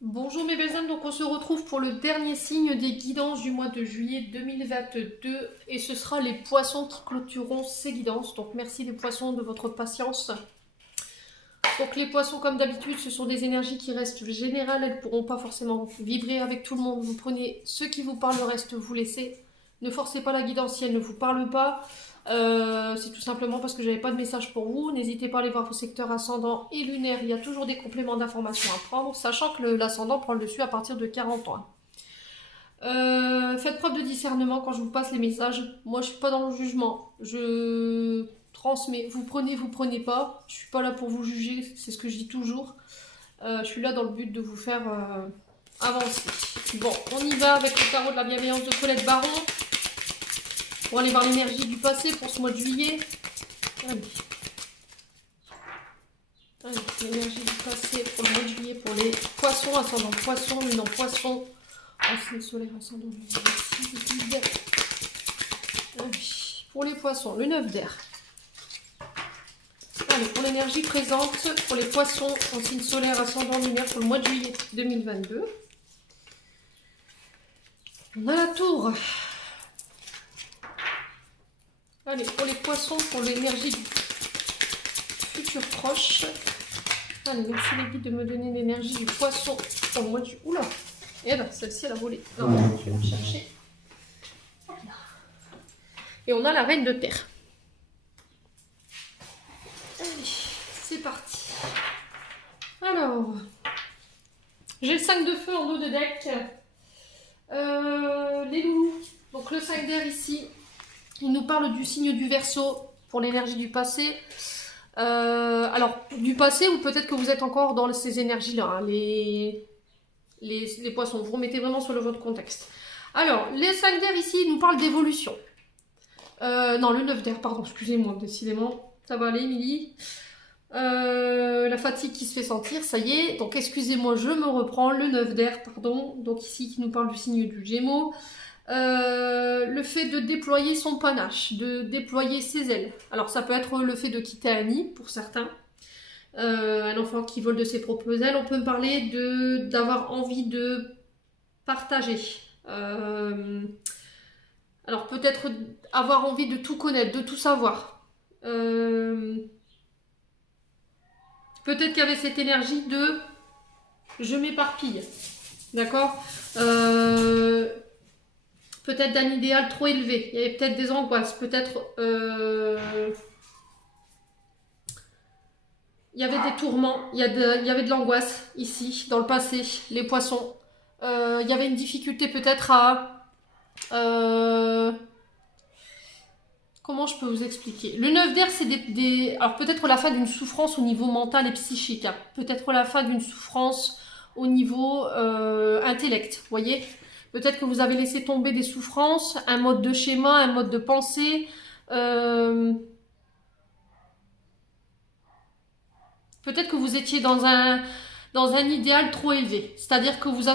Bonjour mes belles âmes, donc on se retrouve pour le dernier signe des guidances du mois de juillet 2022 et ce sera les poissons qui clôtureront ces guidances. Donc merci les poissons de votre patience. Donc les poissons comme d'habitude ce sont des énergies qui restent générales, elles ne pourront pas forcément vibrer avec tout le monde. Vous prenez ceux qui vous parlent, le reste vous laissez. Ne forcez pas la guidance si elle ne vous parle pas. C'est tout simplement parce que j'avais pas de message pour vous. N'hésitez pas à aller voir vos secteurs ascendants et lunaires. Il y a toujours des compléments d'informations à prendre, sachant que l'ascendant prend le dessus à partir de 40 ans. Faites preuve de discernement quand je vous passe les messages. Moi, je suis pas dans le jugement. Je transmets. Vous prenez pas. Je suis pas là pour vous juger. C'est ce que je dis toujours. Je suis là dans le but de vous faire avancer. Bon, on y va avec le tarot de la bienveillance de Colette Baron. Pour aller voir l'énergie du passé pour ce mois de juillet. Allez. Allez, l'énergie du passé pour le mois de juillet pour les poissons, ascendant poisson, lune en poisson, ancien soleil, ascendant lunaire. Pour les poissons, le 9 d'air. Allez, pour l'énergie présente, pour les poissons, en signe solaire, ascendant lunaire pour le mois de juillet 2022. On a la tour. Allez, pour les poissons, pour l'énergie du futur proche. Allez, merci les guides de me donner l'énergie du poisson pour le mois de juillet. Oula! Et ben, celle-ci, elle a volé. Non, je vais la chercher. Voilà. Et on a la reine de terre. Allez, c'est parti. Alors, j'ai le 5 de feu en dos de deck. Les loulous. Donc le 5 d'air ici, il nous parle du signe du Verseau pour l'énergie du passé. Alors, du passé, ou peut-être que vous êtes encore dans ces énergies-là, hein, les poissons. Vous remettez vraiment sur le votre contexte. Alors, les 5 d'air ici, ils nous parlent d'évolution. Non, le 9 d'air, pardon, excusez-moi, décidément. Ça va aller, Émilie. La fatigue qui se fait sentir, ça y est. Donc, excusez-moi, je me reprends. Le 9 d'air, pardon. Donc, ici, qui nous parle du signe du Gémeaux. Le fait de déployer son panache, de déployer ses ailes. Alors, ça peut être le fait de quitter un nid, pour certains. Un enfant qui vole de ses propres ailes. On peut me parler d'avoir envie de partager. Alors peut-être avoir envie de tout connaître, de tout savoir. Peut-être qu'il y avait cette énergie de je m'éparpille. D'accord. Peut-être d'un idéal trop élevé. Il y avait peut-être des angoisses. Peut-être il y avait des tourments. Il y avait de l'angoisse ici, dans le passé. Les poissons. Il y avait une difficulté peut-être à... comment je peux vous expliquer? Le 9 d'air, c'est alors peut-être la fin d'une souffrance au niveau mental et psychique. Hein. Peut-être la fin d'une souffrance au niveau intellect. Vous voyez? Peut-être que vous avez laissé tomber des souffrances, un mode de schéma, un mode de pensée. Peut-être que vous étiez dans un idéal trop élevé. C'est-à-dire que vous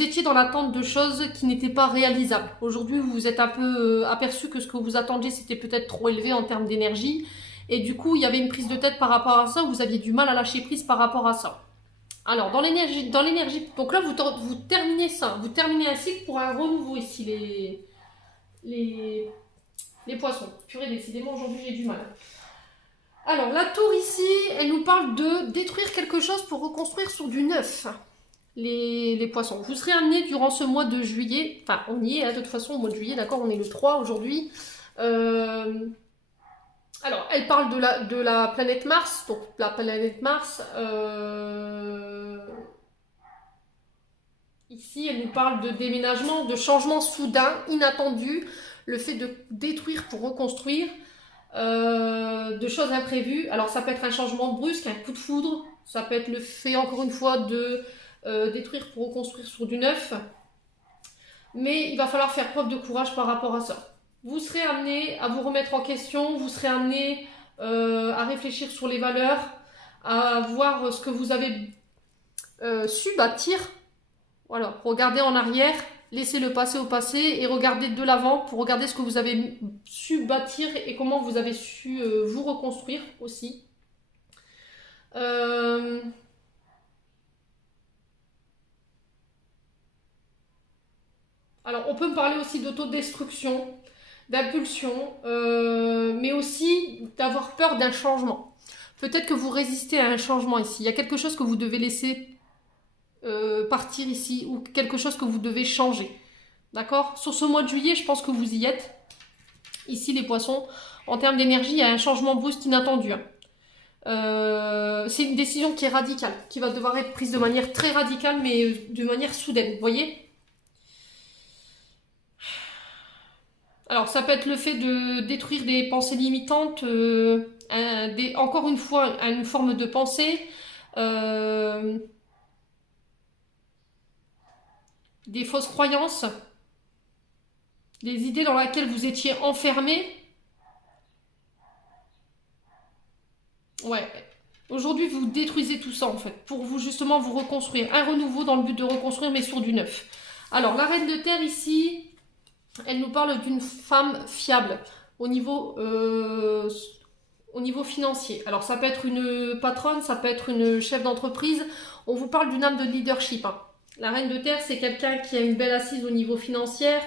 étiez dans l'attente de choses qui n'étaient pas réalisables. Aujourd'hui, vous vous êtes un peu aperçu que ce que vous attendiez, c'était peut-être trop élevé en termes d'énergie. Et du coup, il y avait une prise de tête par rapport à ça, vous aviez du mal à lâcher prise par rapport à ça. Alors, dans l'énergie, donc là, vous terminez ça. Vous terminez un cycle pour un renouveau ici, les poissons. Purée, décidément, aujourd'hui, j'ai du mal. Alors, la tour ici, elle nous parle de détruire quelque chose pour reconstruire sur du neuf. Les poissons. Vous serez amenés durant ce mois de juillet, enfin, on y est, hein, de toute façon, au mois de juillet, d'accord, on est le 3 aujourd'hui. Alors, elle parle de la planète Mars, donc la planète Mars, ici, elle nous parle de déménagement, de changement soudain, inattendu, le fait de détruire pour reconstruire. De choses imprévues. Alors ça peut être un changement brusque, un coup de foudre, ça peut être le fait encore une fois de détruire pour reconstruire sur du neuf. Mais il va falloir faire preuve de courage par rapport à ça. Vous serez amené à vous remettre en question, vous serez amené à réfléchir sur les valeurs, à voir ce que vous avez su bâtir. Voilà, regardez en arrière, laissez le passé au passé et regardez de l'avant pour regarder ce que vous avez su bâtir et comment vous avez su vous reconstruire aussi. Alors, on peut me parler aussi d'autodestruction, d'impulsion, mais aussi d'avoir peur d'un changement. Peut-être que vous résistez à un changement ici. Il y a quelque chose que vous devez laisser partir ici ou quelque chose que vous devez changer. D'accord? Sur ce mois de juillet, je pense que vous y êtes. Ici, les poissons, en termes d'énergie, il y a un changement brusque inattendu. Hein. C'est une décision qui est radicale, qui va devoir être prise de manière très radicale, mais de manière soudaine. Vous voyez? Alors, ça peut être le fait de détruire des pensées limitantes, encore une fois, une forme de pensée, euh, des fausses croyances, des idées dans lesquelles vous étiez enfermé. Ouais. Aujourd'hui, vous détruisez tout ça, en fait, pour vous, justement, vous reconstruire. Un renouveau dans le but de reconstruire, mais sur du neuf. Alors, la reine de terre, ici, elle nous parle d'une femme fiable au niveau financier. Alors ça peut être une patronne, ça peut être une chef d'entreprise. On vous parle d'une âme de leadership. Hein. La reine de terre, c'est quelqu'un qui a une belle assise au niveau financier.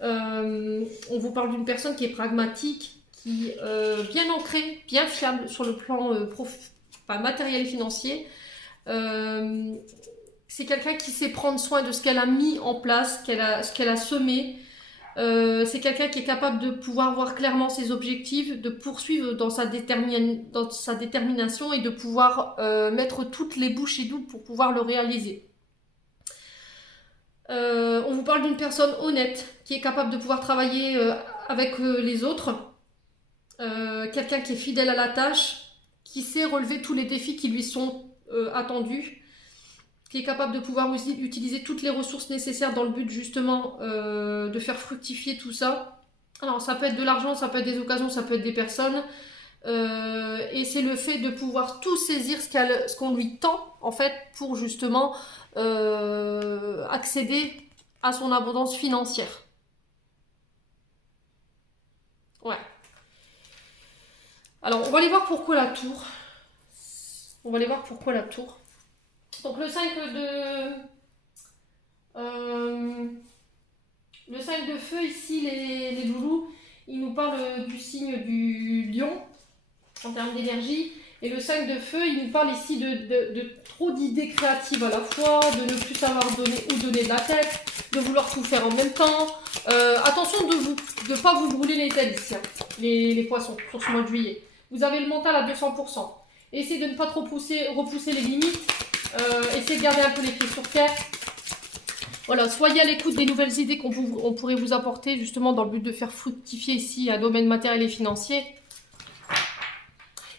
On vous parle d'une personne qui est pragmatique, qui est bien ancrée, bien fiable sur le plan matériel et financier. C'est quelqu'un qui sait prendre soin de ce qu'elle a mis en place, ce qu'elle a semé. C'est quelqu'un qui est capable de pouvoir voir clairement ses objectifs, de poursuivre dans sa détermination et de pouvoir mettre toutes les bouchées doubles pour pouvoir le réaliser. On vous parle d'une personne honnête qui est capable de pouvoir travailler avec les autres, quelqu'un qui est fidèle à la tâche, qui sait relever tous les défis qui lui sont attendus, qui est capable de pouvoir aussi utiliser toutes les ressources nécessaires dans le but justement de faire fructifier tout ça. Alors ça peut être de l'argent, ça peut être des occasions, ça peut être des personnes. Et c'est le fait de pouvoir tout saisir ce qu'on lui tend en fait pour justement accéder à son abondance financière. Ouais. Alors on va aller voir pourquoi la tour. On va aller voir pourquoi la tour. Donc le 5 de feu ici, les loulous, il nous parle du signe du lion en termes d'énergie. Et le 5 de feu, il nous parle ici de trop d'idées créatives à la fois, de ne plus savoir donner ou donner de la tête, de vouloir tout faire en même temps. Attention de ne pas vous brûler les ailes ici, hein, les poissons, sur ce mois de juillet. Vous avez le mental à 200%. Essayez de ne pas trop repousser les limites. Essayez de garder un peu les pieds sur terre. Voilà, soyez à l'écoute des nouvelles idées qu'on pourrait vous apporter justement dans le but de faire fructifier ici un domaine matériel et financier.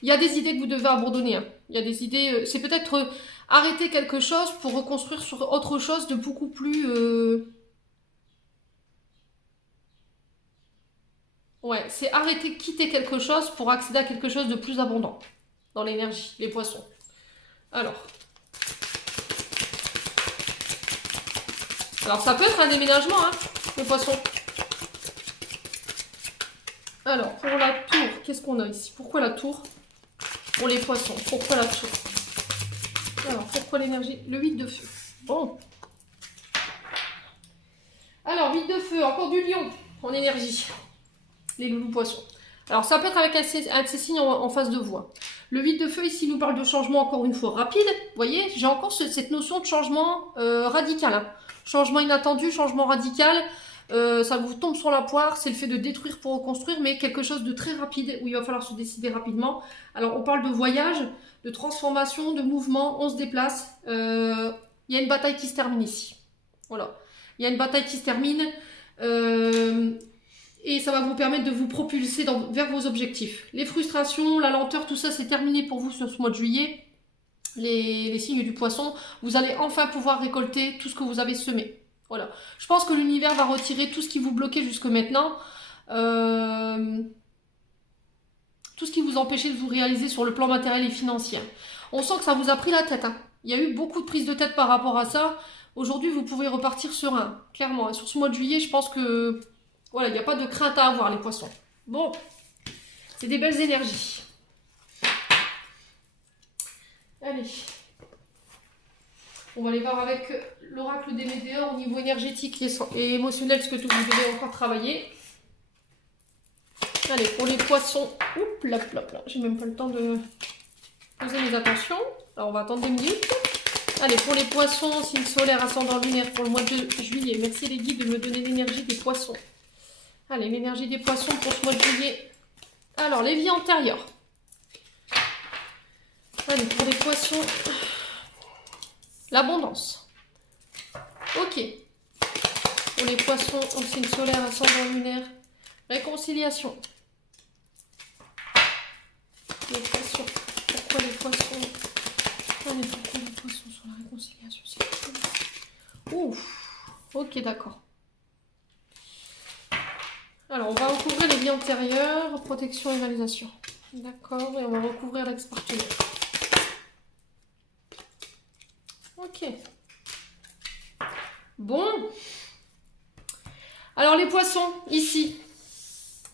Il y a des idées que vous devez abandonner. Hein. Il y a des idées, c'est peut-être arrêter quelque chose pour reconstruire sur autre chose de beaucoup plus... Ouais, c'est arrêter, quitter quelque chose pour accéder à quelque chose de plus abondant dans l'énergie, les poissons. Alors ça peut être un déménagement, hein, le poisson. Alors, pour la tour, qu'est-ce qu'on a ici? Pourquoi la tour? Pour les poissons, pourquoi la tour? Alors, pourquoi l'énergie? Le 8 de feu. Bon. Alors, 8 de feu, encore du lion en énergie. Les loulous poissons. Alors, ça peut être avec un de ces signes en face de vous. Le 8 de feu, ici, nous parle de changement, encore une fois, rapide. Vous voyez, j'ai encore cette notion de changement radical. Hein. Changement inattendu, changement radical. Ça vous tombe sur la poire. C'est le fait de détruire pour reconstruire, mais quelque chose de très rapide, où il va falloir se décider rapidement. Alors, on parle de voyage, de transformation, de mouvement. On se déplace. Il y a une bataille qui se termine ici. Voilà. Il y a une bataille qui se termine. Et ça va vous permettre de vous propulser vers vos objectifs. Les frustrations, la lenteur, tout ça, c'est terminé pour vous sur ce mois de juillet. Les signes du poisson, vous allez enfin pouvoir récolter tout ce que vous avez semé. Voilà. Je pense que l'univers va retirer tout ce qui vous bloquait jusque maintenant. Tout ce qui vous empêchait de vous réaliser sur le plan matériel et financier. On sent que ça vous a pris la tête. Hein. Il y a eu beaucoup de prises de tête par rapport à ça. Aujourd'hui, vous pouvez repartir serein, clairement. Sur ce mois de juillet, je pense que... Voilà, il n'y a pas de crainte à avoir, les poissons. Bon, c'est des belles énergies. Allez. On va aller voir avec l'oracle des météores au niveau énergétique et émotionnel ce que vous devez encore travailler. Allez, pour les poissons, oups, là, j'ai même pas le temps de poser mes attentions. Alors on va attendre des minutes. Allez, pour les poissons, signe solaire, ascendant lunaire pour le mois de juillet. Merci les guides de me donner l'énergie des poissons. Allez, l'énergie des poissons pour ce mois de juillet. Alors, les vies antérieures. Allez, pour les poissons, l'abondance. Ok. Pour les poissons, au signe solaire, ascendant lunaire, réconciliation. Les poissons. Pourquoi les poissons? Allez, pourquoi les poissons sur la réconciliation? Ouf. Ok, d'accord. Alors, on va recouvrir les vies antérieures, protection et réalisation. D'accord, et on va recouvrir l'ex-partenaire. Ok. Bon. Alors, les poissons, ici.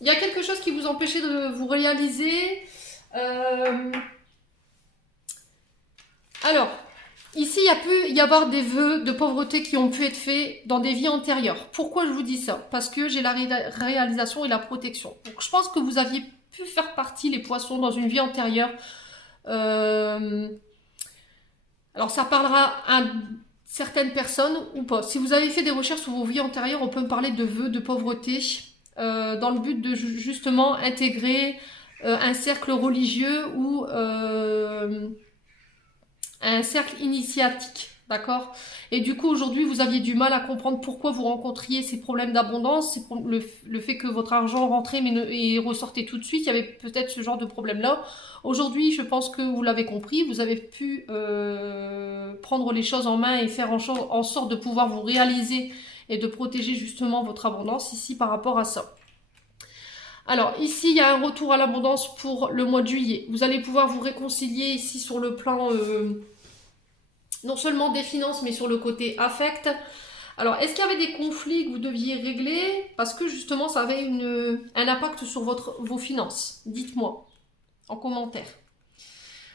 Il y a quelque chose qui vous empêchait de vous réaliser. Alors, ici, il y a pu y avoir des vœux de pauvreté qui ont pu être faits dans des vies antérieures. Pourquoi je vous dis ça? Parce que j'ai la réalisation et la protection. Donc, je pense que vous aviez pu faire partie, les poissons, dans une vie antérieure. Alors, ça parlera à certaines personnes ou pas. Si vous avez fait des recherches sur vos vies antérieures, on peut me parler de vœux de pauvreté dans le but de justement intégrer un cercle religieux ou un cercle initiatique, d'accord? Et du coup, aujourd'hui, vous aviez du mal à comprendre pourquoi vous rencontriez ces problèmes d'abondance, le fait que votre argent rentrait et ressortait tout de suite, il y avait peut-être ce genre de problème-là. Aujourd'hui, je pense que vous l'avez compris, vous avez pu prendre les choses en main et faire en sorte de pouvoir vous réaliser et de protéger justement votre abondance ici par rapport à ça. Alors ici, il y a un retour à l'abondance pour le mois de juillet. Vous allez pouvoir vous réconcilier ici sur le plan non seulement des finances, mais sur le côté affect. Alors, est-ce qu'il y avait des conflits que vous deviez régler? Parce que justement, ça avait un impact sur vos finances. Dites-moi en commentaire.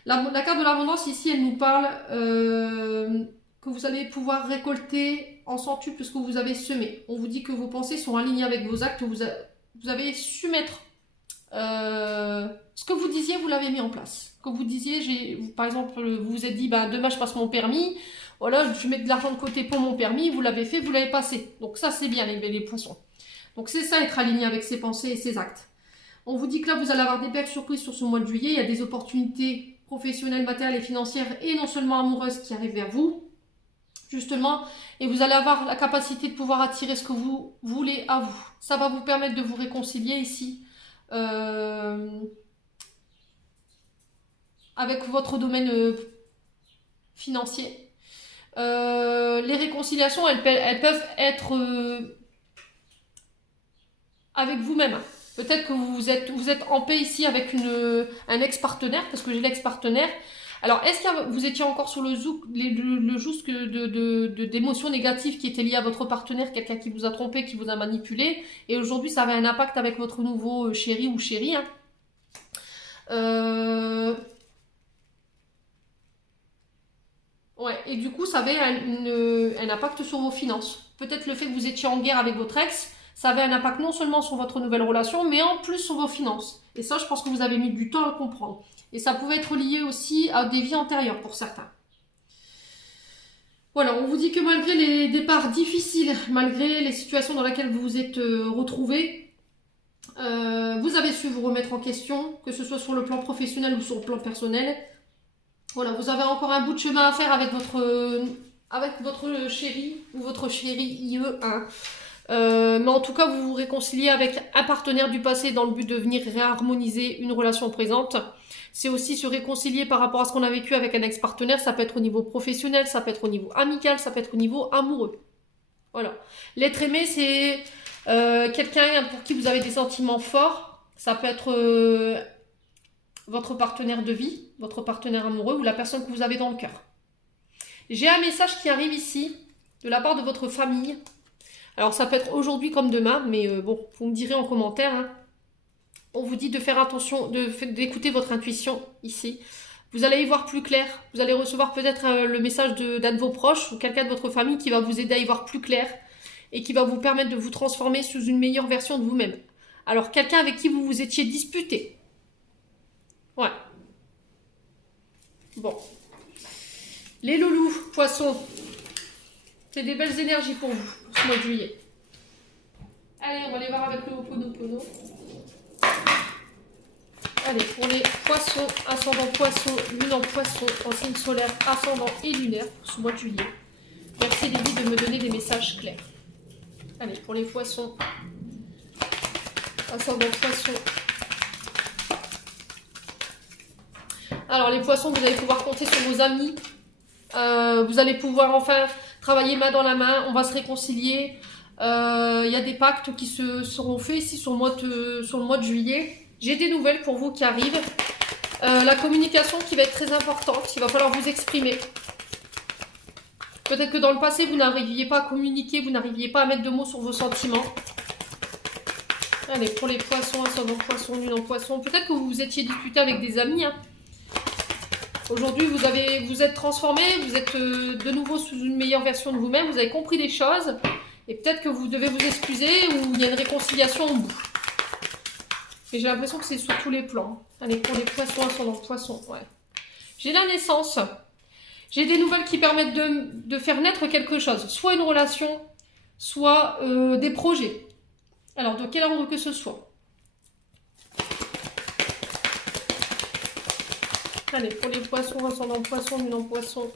La carte de l'abondance, ici, elle nous parle que vous allez pouvoir récolter en centuple ce que vous avez semé. On vous dit que vos pensées sont alignées avec vos actes. Vous avez su mettre ce que vous disiez, vous l'avez mis en place. Que vous disiez, par exemple, vous vous êtes dit, bah, demain je passe mon permis, voilà, je mets de l'argent de côté pour mon permis, vous l'avez fait, vous l'avez passé. Donc ça, c'est bien, les poissons. Donc c'est ça, être aligné avec ses pensées et ses actes. On vous dit que là, vous allez avoir des belles surprises sur ce mois de juillet. Il y a des opportunités professionnelles, matérielles et financières, et non seulement amoureuses, qui arrivent vers vous, justement. Et vous allez avoir la capacité de pouvoir attirer ce que vous voulez à vous. Ça va vous permettre de vous réconcilier ici. Avec votre domaine financier. Les réconciliations, elles peuvent être avec vous-même. Peut-être que vous êtes en paix ici avec un ex-partenaire, parce que j'ai l'ex-partenaire. Alors, est-ce que vous étiez encore sur le joug d'émotions négatives qui étaient liées à votre partenaire, quelqu'un qui vous a trompé, qui vous a manipulé, et aujourd'hui, ça avait un impact avec votre nouveau chéri ou chérie, hein. Ouais, et du coup, ça avait un impact sur vos finances. Peut-être le fait que vous étiez en guerre avec votre ex, ça avait un impact non seulement sur votre nouvelle relation, mais en plus sur vos finances. Et ça, je pense que vous avez mis du temps à le comprendre. Et ça pouvait être lié aussi à des vies antérieures pour certains. Voilà, on vous dit que malgré les départs difficiles, malgré les situations dans lesquelles vous vous êtes retrouvés, vous avez su vous remettre en question, que ce soit sur le plan professionnel ou sur le plan personnel. Voilà, vous avez encore un bout de chemin à faire avec votre chéri ou votre chérie IE1. Mais en tout cas, vous vous réconciliez avec un partenaire du passé dans le but de venir réharmoniser une relation présente. C'est aussi se réconcilier par rapport à ce qu'on a vécu avec un ex-partenaire. Ça peut être au niveau professionnel, ça peut être au niveau amical, ça peut être au niveau amoureux. Voilà. L'être aimé, c'est quelqu'un pour qui vous avez des sentiments forts. Ça peut être votre partenaire de vie, votre partenaire amoureux ou la personne que vous avez dans le cœur. J'ai un message qui arrive ici de la part de votre famille. Alors ça peut être aujourd'hui comme demain, mais bon, vous me direz en commentaire. Hein. On vous dit de faire attention, d'écouter votre intuition ici. vous allez y voir plus clair. Vous allez recevoir peut-être le message d'un de vos proches ou quelqu'un de votre famille qui va vous aider à y voir plus clair et qui va vous permettre de vous transformer sous une meilleure version de vous-même. Alors, quelqu'un avec qui vous vous étiez disputé. Ouais. Bon. Les loulous, poissons. C'est des belles énergies pour vous, ce mois de juillet. Allez, on va aller voir avec le Ho'oponopono. Allez, pour les poissons, ascendant poisson, lune en poisson, en signe solaire, ascendant et lunaire, pour ce mois de juillet. Merci les guides de me donner des messages clairs. Allez, pour les poissons, ascendant poisson. Alors, les poissons, vous allez pouvoir compter sur vos amis. Vous allez pouvoir enfin travailler main dans la main. On va se réconcilier. Il y a des pactes qui seront faits ici sur le mois de juillet. J'ai des nouvelles pour vous qui arrivent. La communication qui va être très importante. Il va falloir vous exprimer. Peut-être que dans le passé, vous n'arriviez pas à communiquer, vous n'arriviez pas à mettre de mots sur vos sentiments. Allez, pour les poissons, ascendant poisson, lune en poisson. Peut-être que vous vous étiez disputé avec des amis. Hein. Aujourd'hui, vous êtes transformé, vous êtes de nouveau sous une meilleure version de vous-même. Vous avez compris des choses. Et peut-être que vous devez vous excuser ou il y a une réconciliation au bout. Et j'ai l'impression que c'est sur tous les plans. Allez, pour les poissons, ascendant poisson, ouais. J'ai la naissance. J'ai des nouvelles qui permettent de faire naître quelque chose. Soit une relation, soit des projets. Alors, de quel ordre que ce soit. Allez, pour les poissons, ascendant poisson, lune en poisson.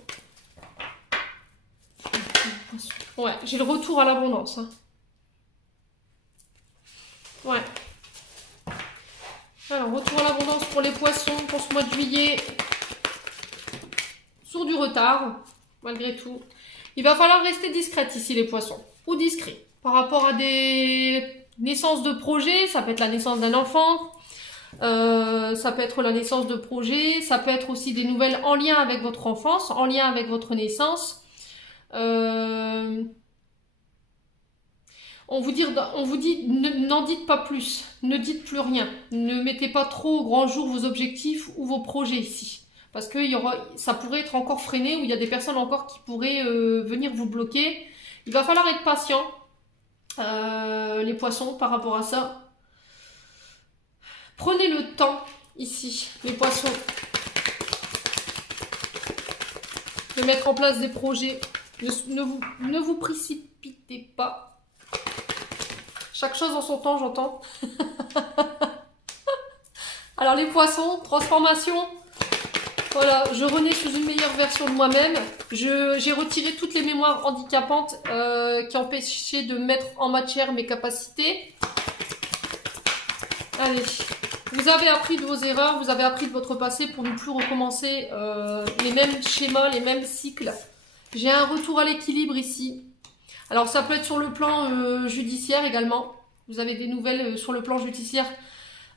Ouais, j'ai le retour à l'abondance. Hein. Ouais. Alors, retour à l'abondance pour les poissons pour ce mois de juillet. Sur du retard, malgré tout. Il va falloir rester discrète ici, les poissons. Ou discret. Par rapport à des naissances de projets, ça peut être la naissance d'un enfant. Ça peut être la naissance de projets. Ça peut être aussi des nouvelles en lien avec votre enfance, en lien avec votre naissance. On vous dit, n'en dites pas plus, ne dites plus rien, ne mettez pas trop au grand jour vos objectifs ou vos projets ici, parce que ça pourrait être encore freiné, ou il y a des personnes encore qui pourraient venir vous bloquer. Il va falloir être patient, les poissons, par rapport à ça. Prenez le temps ici, les poissons, de mettre en place des projets, ne vous précipitez pas. Chaque chose en son temps, j'entends. Alors les poissons, transformation. Voilà, je renais sous une meilleure version de moi-même. J'ai retiré toutes les mémoires handicapantes qui empêchaient de mettre en matière mes capacités. Allez, vous avez appris de vos erreurs, vous avez appris de votre passé pour ne plus recommencer les mêmes schémas, les mêmes cycles. J'ai un retour à l'équilibre ici. Alors ça peut être sur le plan judiciaire également. Vous avez des nouvelles sur le plan judiciaire.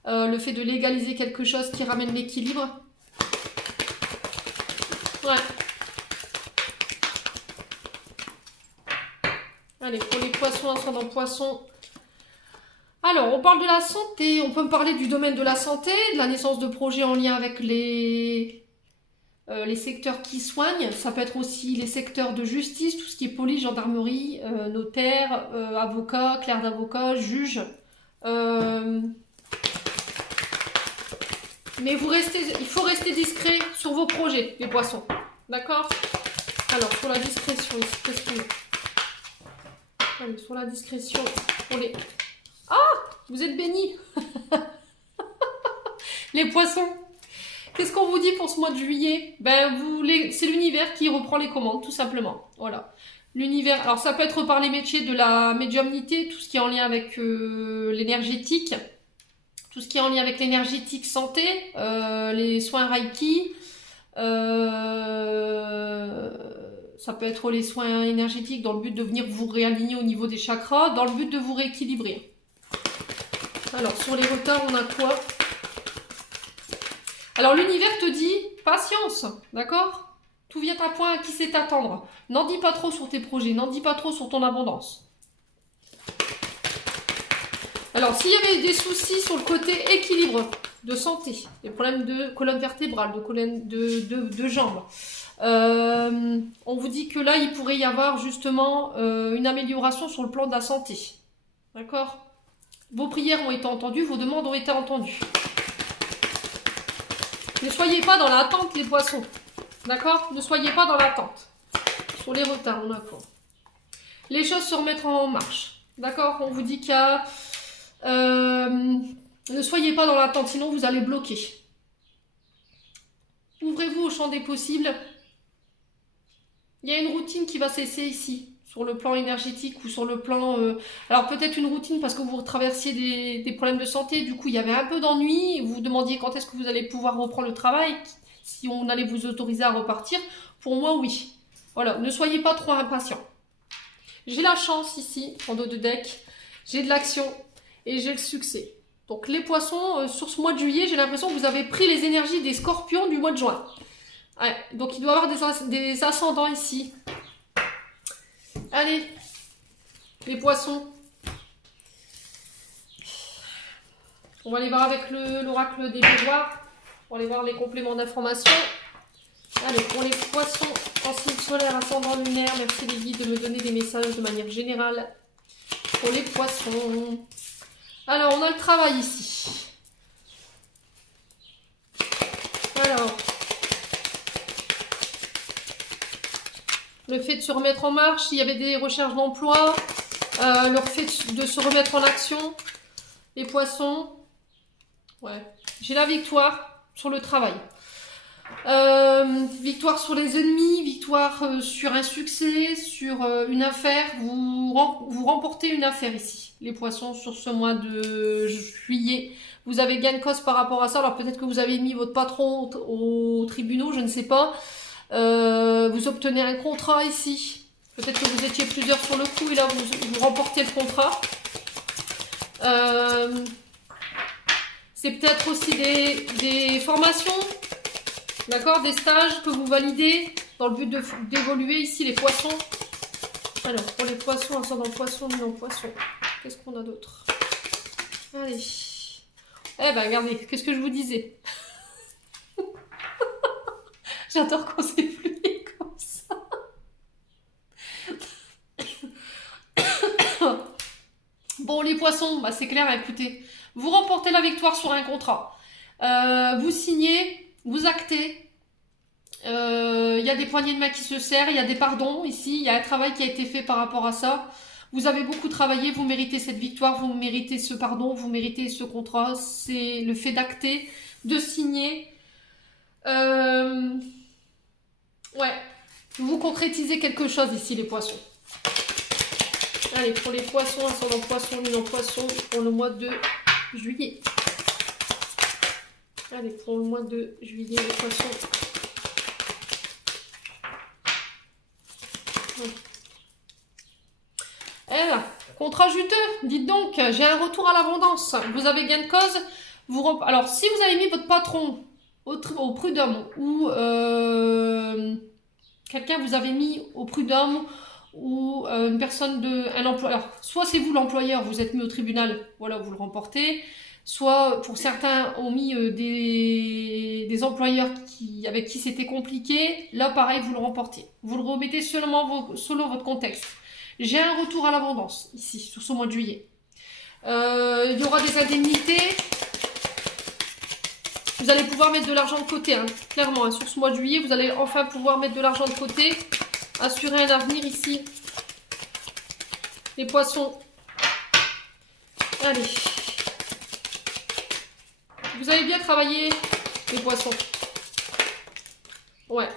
Le fait de légaliser quelque chose qui ramène l'équilibre. Ouais. Allez, pour les poissons, ascendant poisson. Alors, on parle de la santé. On peut me parler du domaine de la santé, de la naissance de projets en lien avec les secteurs qui soignent. Ça peut être aussi les secteurs de justice, tout ce qui est police, gendarmerie, notaire, avocat, clerc d'avocat, juge. Mais il faut rester discret sur vos projets, les poissons. D'accord? Alors, sur la discrétion, ici, qu'est-ce qu'on a? Allez, sur la discrétion, pour les... Ah! Vous êtes bénis. Les poissons. Qu'est-ce qu'on vous dit pour ce mois de juillet? Ben, c'est l'univers qui reprend les commandes, tout simplement. Voilà. L'univers, alors ça peut être par les métiers de la médiumnité, tout ce qui est en lien avec l'énergétique, tout ce qui est en lien avec l'énergétique santé, les soins Reiki, ça peut être les soins énergétiques dans le but de venir vous réaligner au niveau des chakras, dans le but de vous rééquilibrer. Alors, sur les retards, on a quoi? Alors, l'univers te dit patience, d'accord? Tout vient à point à qui sait t'attendre. N'en dis pas trop sur tes projets, n'en dis pas trop sur ton abondance. Alors, s'il y avait des soucis sur le côté équilibre, de santé, des problèmes de colonne vertébrale, de colonne de jambes. On vous dit que là, il pourrait y avoir justement une amélioration sur le plan de la santé. D'accord? Vos prières ont été entendues, vos demandes ont été entendues. Ne soyez pas dans l'attente, les poissons. D'accord? Ne soyez pas dans l'attente. Sur les retards, on a quoi? Les choses se remettront en marche. D'accord? On vous dit qu'il y a... ne soyez pas dans l'attente, sinon vous allez bloquer. Ouvrez-vous au champ des possibles. Il y a une routine qui va cesser ici, sur le plan énergétique ou sur le plan... Alors peut-être une routine parce que vous traversiez des problèmes de santé, du coup il y avait un peu d'ennui, vous vous demandiez quand est-ce que vous allez pouvoir reprendre le travail, si on allait vous autoriser à repartir. Pour moi, oui. Voilà, ne soyez pas trop impatients. J'ai la chance ici, en dos de deck, j'ai de l'action et j'ai le succès. Donc les poissons, sur ce mois de juillet, j'ai l'impression que vous avez pris les énergies des scorpions du mois de juin. Ouais, donc il doit y avoir des ascendants ici. Allez, les poissons. On va aller voir avec l'oracle des miroirs. On va aller voir les compléments d'information. Allez, pour les poissons en signe solaire, ascendant lunaire, merci les guides de me donner des messages de manière générale. Pour les poissons. Alors, on a le travail ici. Alors, le fait de se remettre en marche, il y avait des recherches d'emploi, le fait de se remettre en action, les poissons. Ouais, j'ai la victoire sur le travail. Victoire sur les ennemis, victoire sur un succès, sur une affaire. Vous remportez une affaire ici, les poissons, sur ce mois de juillet. Vous avez gain de cause par rapport à ça. Alors peut-être que vous avez mis votre patron au tribunal, je ne sais pas. Vous obtenez un contrat ici. Peut-être que vous étiez plusieurs sur le coup et là vous remportez le contrat. C'est peut-être aussi des formations. D'accord, des stages que vous validez dans le but d'évoluer ici les poissons. Alors, pour les poissons, ascendant poisson, luminant poisson. Qu'est-ce qu'on a d'autre? Allez. Eh ben, regardez, qu'est-ce que je vous disais? J'adore quand c'est fluide comme ça. Bon, les poissons, bah, c'est clair, écoutez. Vous remportez la victoire sur un contrat. Vous signez. Vous actez, il y a des poignées de main qui se serrent, il y a des pardons ici, il y a un travail qui a été fait par rapport à ça. Vous avez beaucoup travaillé, vous méritez cette victoire, vous méritez ce pardon, vous méritez ce contrat. C'est le fait d'acter, de signer. Ouais, vous concrétisez quelque chose ici les poissons. Allez, pour les poissons, ascendant poisson, luminant poisson, pour le mois de juillet. Allez, pour le mois de juillet, les poissons. Eh là, contrat juteux, dites donc, j'ai un retour à l'abondance. Vous avez gain de cause. Alors, si vous avez mis votre patron au prud'homme ou quelqu'un vous avez mis au prud'homme ou une personne un employeur, soit c'est vous l'employeur, vous êtes mis au tribunal, voilà, vous le remportez. Soit pour certains ont mis des employeurs avec qui c'était compliqué. Là, pareil, vous le remportez. Vous le remettez seulement selon votre contexte. J'ai un retour à l'abondance ici, sur ce mois de juillet. Il y aura des indemnités. Vous allez pouvoir mettre de l'argent de côté, hein, clairement. Hein, sur ce mois de juillet, vous allez enfin pouvoir mettre de l'argent de côté. Assurer un avenir ici. Les poissons. Allez. Vous avez bien travaillé, les poissons. Ouais.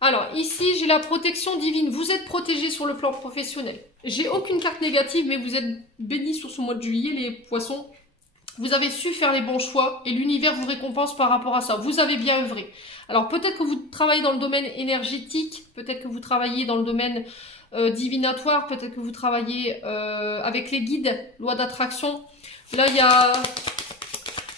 Alors, ici, j'ai la protection divine. Vous êtes protégés sur le plan professionnel. J'ai aucune carte négative, mais vous êtes bénis sur ce mois de juillet, les poissons. Vous avez su faire les bons choix et l'univers vous récompense par rapport à ça. Vous avez bien œuvré. Alors, peut-être que vous travaillez dans le domaine énergétique, peut-être que vous travaillez dans le domaine divinatoire, peut-être que vous travaillez avec les guides, loi d'attraction. Là, il y a...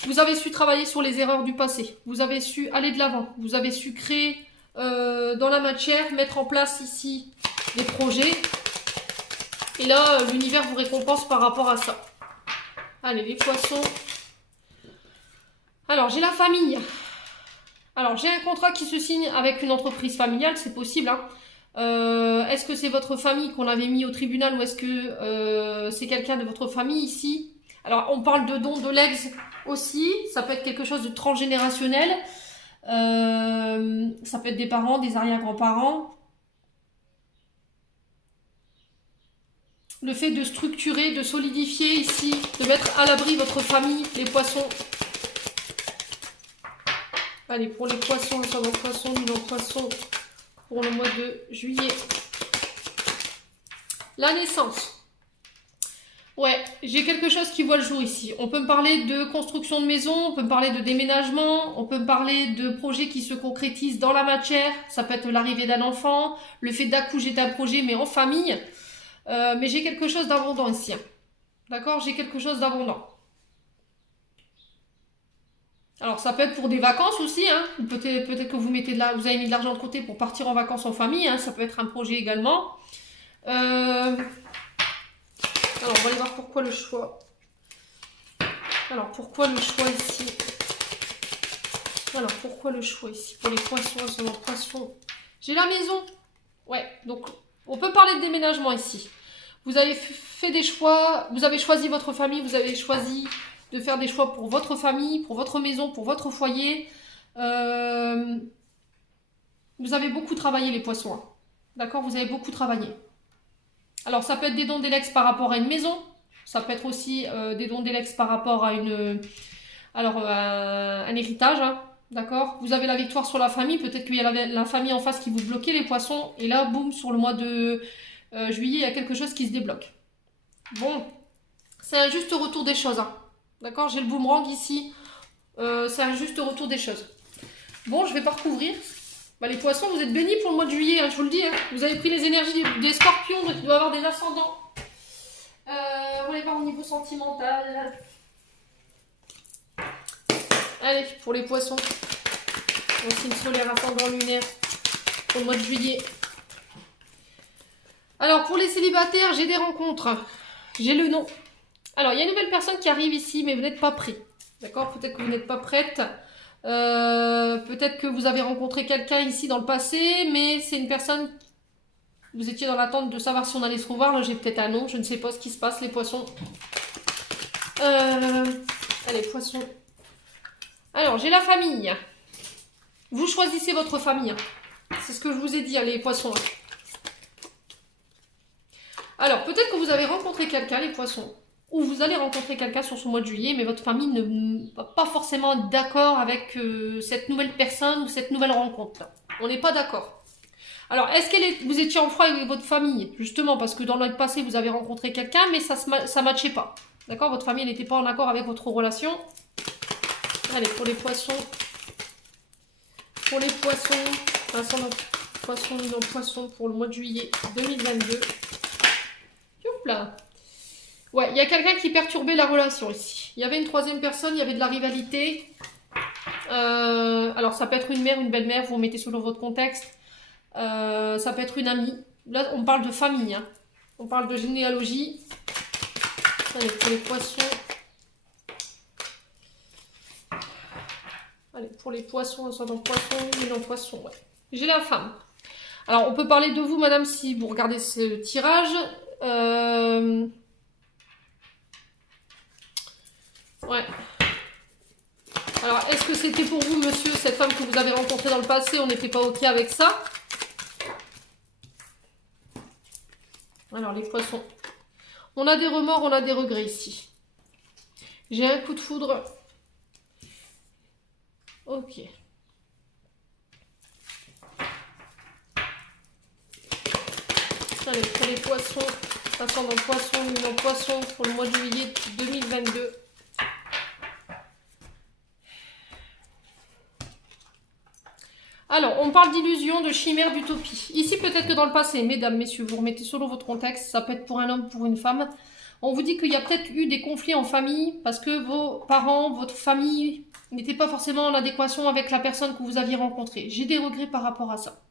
Vous avez su travailler sur les erreurs du passé. Vous avez su aller de l'avant. Vous avez su créer dans la matière, mettre en place ici des projets. Et là, l'univers vous récompense par rapport à ça. Allez, les poissons. Alors, j'ai la famille. Alors, j'ai un contrat qui se signe avec une entreprise familiale, c'est possible, hein. Est-ce que c'est votre famille qu'on avait mis au tribunal ou est-ce que c'est quelqu'un de votre famille ici? Alors, on parle de dons de legs aussi, ça peut être quelque chose de transgénérationnel. Ça peut être des parents, des arrière-grands-parents. Le fait de structurer, de solidifier ici, de mettre à l'abri votre famille, les poissons. Allez, pour les poissons, ascendant poisson, lunaire poisson, pour le mois de juillet. La naissance. Ouais, j'ai quelque chose qui voit le jour ici. On peut me parler de construction de maison, on peut me parler de déménagement, on peut me parler de projets qui se concrétisent dans la matière. Ça peut être l'arrivée d'un enfant, le fait d'accoucher d'un projet, mais en famille. Mais j'ai quelque chose d'abondant ici. D'accord? J'ai quelque chose d'abondant. Alors, ça peut être pour des vacances aussi, hein. Peut-être que vous avez mis de l'argent de côté pour partir en vacances en famille, hein. Ça peut être un projet également. Alors, on va aller voir pourquoi le choix. Alors, pourquoi le choix ici? Alors, pourquoi le choix ici? Pour les poissons, ascendant poisson. J'ai la maison. Ouais, donc, on peut parler de déménagement ici. Vous avez fait des choix, vous avez choisi votre famille, vous avez choisi de faire des choix pour votre famille, pour votre maison, pour votre foyer. Vous avez beaucoup travaillé les poissons. Hein. D'accord? Vous avez beaucoup travaillé. Alors, ça peut être des dons d'élex par rapport à une maison. Ça peut être aussi des dons d'élex par rapport à un héritage. Hein, d'accord? Vous avez la victoire sur la famille. Peut-être qu'il y a la famille en face qui vous bloquait les poissons. Et là, boum, sur le mois de juillet, il y a quelque chose qui se débloque. Bon, c'est un juste retour des choses. Hein. D'accord? J'ai le boomerang ici. C'est un juste retour des choses. Bon, je vais pas recouvrir. Bah, les poissons, vous êtes bénis pour le mois de juillet, hein, je vous le dis. Hein. Vous avez pris les énergies des scorpions, donc il doit y avoir des ascendants. On va les voir au niveau sentimental. Allez, pour les poissons. Signe solaire, ascendant lunaire pour le mois de juillet. Alors, pour les célibataires, j'ai des rencontres. J'ai le nom. Alors, il y a une nouvelle personne qui arrive ici, mais vous n'êtes pas prêt. D'accord? Peut-être que vous n'êtes pas prête. Peut-être que vous avez rencontré quelqu'un ici dans le passé, mais c'est une personne. Vous étiez dans l'attente de savoir si on allait se revoir. Là, j'ai peut-être un nom. Je ne sais pas ce qui se passe, les poissons. Allez, poissons. Alors, j'ai la famille. Vous choisissez votre famille. C'est ce que je vous ai dit, les poissons. Alors, peut-être que vous avez rencontré quelqu'un, les poissons, ou vous allez rencontrer quelqu'un sur ce mois de juillet, mais votre famille ne va pas forcément être d'accord avec cette nouvelle personne ou cette nouvelle rencontre. On n'est pas d'accord. Alors, est-ce que vous étiez en froid avec votre famille? Justement, parce que dans le passé, vous avez rencontré quelqu'un, mais ça ne matchait pas. D'accord? Votre famille n'était pas en accord avec votre relation. Allez, pour les poissons. Pour les poissons. Ascendant poisson, lunaire poisson pour le mois de juillet 2022. Là. Ouais, il y a quelqu'un qui perturbait la relation ici. Il y avait une troisième personne, il y avait de la rivalité. Alors, ça peut être une mère, une belle-mère, vous mettez selon votre contexte. Ça peut être une amie. Là, on parle de famille. Hein. On parle de généalogie. Allez, pour les poissons. Allez, pour les poissons, ascendant poisson, lunaire poisson, ouais. J'ai la femme. Alors, on peut parler de vous, madame, si vous regardez ce tirage. Ouais. Alors, est-ce que c'était pour vous, monsieur, cette femme que vous avez rencontrée dans le passé? On n'était pas OK avec ça. Alors, les poissons. On a des remords, on a des regrets ici. J'ai un coup de foudre. OK. Allez, pour les poissons, ascendant poisson, lunaire poisson, pour le mois de juillet 2022. Alors, on parle d'illusion, de chimère, d'utopie. Ici, peut-être que dans le passé, mesdames, messieurs, vous remettez selon votre contexte, ça peut être pour un homme, pour une femme. On vous dit qu'il y a peut-être eu des conflits en famille parce que vos parents, votre famille n'étaient pas forcément en adéquation avec la personne que vous aviez rencontrée. J'ai des regrets par rapport à ça.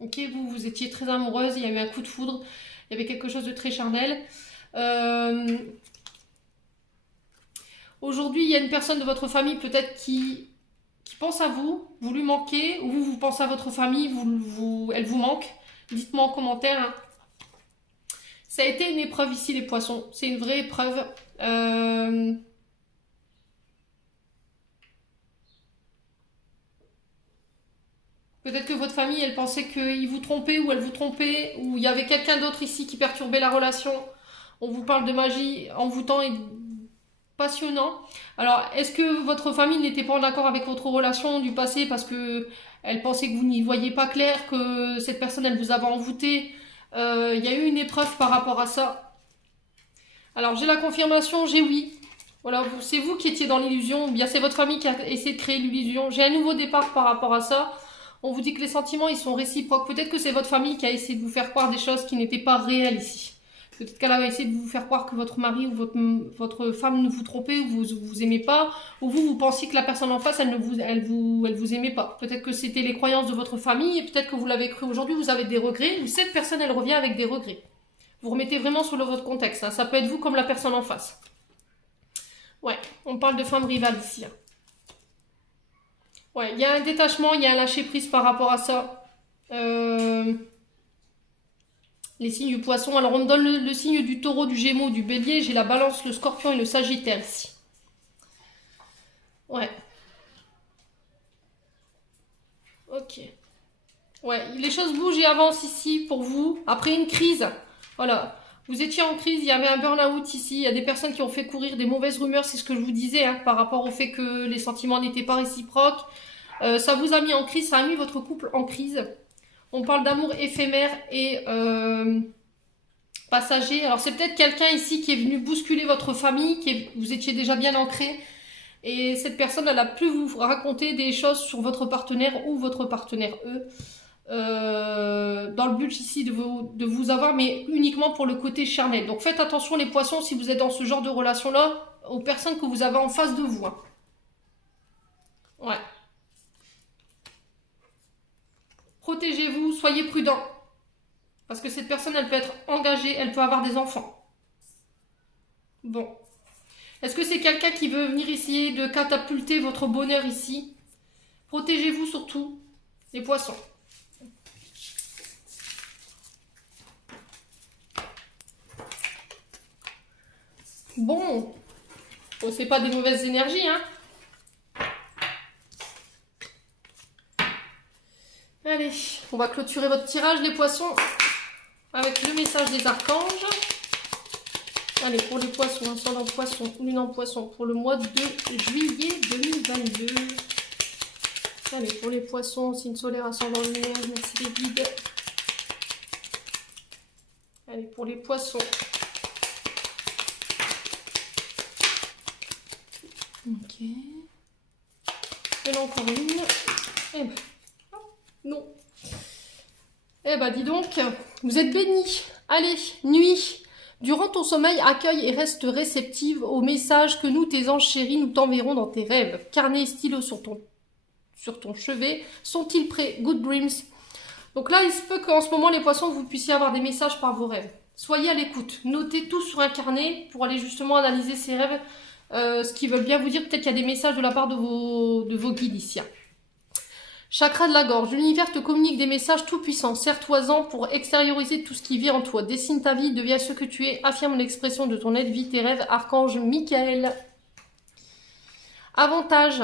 Ok, vous étiez très amoureuse, il y a eu un coup de foudre, il y avait quelque chose de très charnel. Aujourd'hui, il y a une personne de votre famille peut-être qui qui pense à vous, vous lui manquez, ou vous pensez à votre famille, elle vous manque. Dites-moi en commentaire, hein. Ça a été une épreuve ici, les poissons. C'est une vraie épreuve. Peut-être que votre famille, elle pensait qu'il vous trompait ou elle vous trompait, ou il y avait quelqu'un d'autre ici qui perturbait la relation. On vous parle de magie envoûtant et passionnant. Alors, est-ce que votre famille n'était pas en accord avec votre relation du passé parce que elle pensait que vous n'y voyiez pas clair, que cette personne, elle vous avait envoûté? Il y a eu une épreuve par rapport à ça. Alors, j'ai la confirmation, j'ai oui. Voilà, c'est vous qui étiez dans l'illusion, ou bien c'est votre famille qui a essayé de créer l'illusion. J'ai un nouveau départ par rapport à ça. On vous dit que les sentiments, ils sont réciproques. Peut-être que c'est votre famille qui a essayé de vous faire croire des choses qui n'étaient pas réelles ici. Peut-être qu'elle a essayé de vous faire croire que votre mari ou votre femme ne vous trompait ou vous aimait pas. Ou vous pensiez que la personne en face, elle vous aimait pas. Peut-être que c'était les croyances de votre famille et peut-être que vous l'avez cru aujourd'hui, vous avez des regrets. Ou cette personne, elle revient avec des regrets. Vous remettez vraiment sur votre contexte. Hein. Ça peut être vous comme la personne en face. Ouais, on parle de femme rivale ici. Hein. Ouais, il y a un détachement, il y a un lâcher-prise par rapport à ça. Les signes du poisson. Alors, on me donne le signe du taureau, du gémeaux, du bélier. J'ai la balance, le scorpion et le sagittaire ici. Ouais. Ok. Ouais, les choses bougent et avancent ici pour vous. Après une crise, voilà. Vous étiez en crise, il y avait un burn-out ici. Il y a des personnes qui ont fait courir des mauvaises rumeurs, c'est ce que je vous disais, hein, par rapport au fait que les sentiments n'étaient pas réciproques. Ça vous a mis en crise, ça a mis votre couple en crise. On parle d'amour éphémère et passager. Alors c'est peut-être quelqu'un ici qui est venu bousculer votre famille, vous étiez déjà bien ancré. Et cette personne, elle a pu vous raconter des choses sur votre partenaire ou votre partenaire dans le but ici de vous avoir, mais uniquement pour le côté charnel. Donc faites attention les poissons si vous êtes dans ce genre de relation-là, aux personnes que vous avez en face de vous. Hein. Ouais. Protégez-vous, soyez prudents. Parce que cette personne, elle peut être engagée, elle peut avoir des enfants. Bon. Est-ce que c'est quelqu'un qui veut venir essayer de catapulter votre bonheur ici? Protégez-vous surtout, les poissons. Bon. Oh, c'est pas des mauvaises énergies, hein. Allez, on va clôturer votre tirage, les poissons, avec le message des archanges. Allez, pour les poissons, ascendant poisson, lune en poisson, pour le mois de juillet 2022. Allez, pour les poissons, signe solaire, ascendant lunaire, merci les guides. Allez, pour les poissons. Ok. Et là encore une. Eh ben, non. Eh ben, dis donc, vous êtes bénis. Allez, nuit. Durant ton sommeil, accueille et reste réceptive aux messages que nous, tes anges chéris, nous t'enverrons dans tes rêves. Carnet et stylo sur ton chevet. Sont-ils prêts? Good dreams. Donc là, il se peut qu'en ce moment, les poissons, vous puissiez avoir des messages par vos rêves. Soyez à l'écoute. Notez tout sur un carnet pour aller justement analyser ces rêves. Ce qui veut bien vous dire peut-être qu'il y a des messages de la part de vos guides ici. Chakra de la gorge. L'univers te communique des messages tout-puissants. Serre-toi-en pour extérioriser tout ce qui vit en toi. Dessine ta vie, deviens ce que tu es. Affirme l'expression de ton être, vis tes rêves. Archange Michael. Avantage.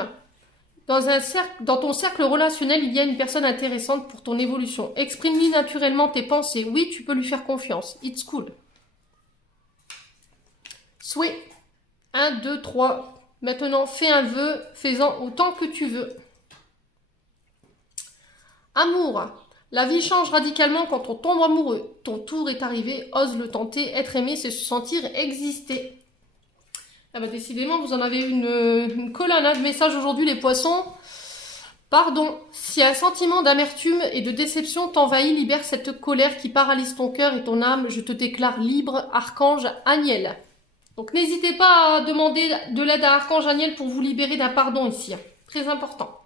Dans ton cercle relationnel, il y a une personne intéressante pour ton évolution. Exprime-lui naturellement tes pensées. Oui, tu peux lui faire confiance. It's cool. Souhait. 1, 2, 3. Maintenant, fais un vœu. Fais-en autant que tu veux. Amour. La vie change radicalement quand on tombe amoureux. Ton tour est arrivé, ose le tenter, être aimé, c'est se sentir exister. Ah bah décidément, vous en avez une colonne de messages aujourd'hui, les poissons. Pardon, si un sentiment d'amertume et de déception t'envahit, libère cette colère qui paralyse ton cœur et ton âme. Je te déclare libre, Archange Aniel. Donc n'hésitez pas à demander de l'aide à Archange Aniel pour vous libérer d'un pardon ici. Très important.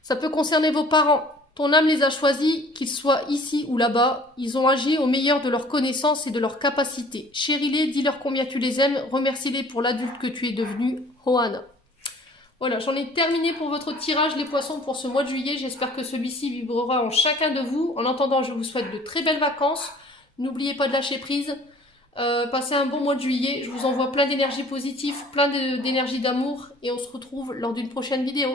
Ça peut concerner vos parents. Ton âme les a choisis, qu'ils soient ici ou là-bas. Ils ont agi au meilleur de leurs connaissances et de leurs capacités. Chéris-les, dis-leur combien tu les aimes, remercie-les pour l'adulte que tu es devenu. Hoana. Voilà, j'en ai terminé pour votre tirage les poissons pour ce mois de juillet. J'espère que celui-ci vibrera en chacun de vous. En attendant, je vous souhaite de très belles vacances. N'oubliez pas de lâcher prise. Passez un bon mois de juillet. Je vous envoie plein d'énergie positive, plein d'énergie d'amour. Et on se retrouve lors d'une prochaine vidéo.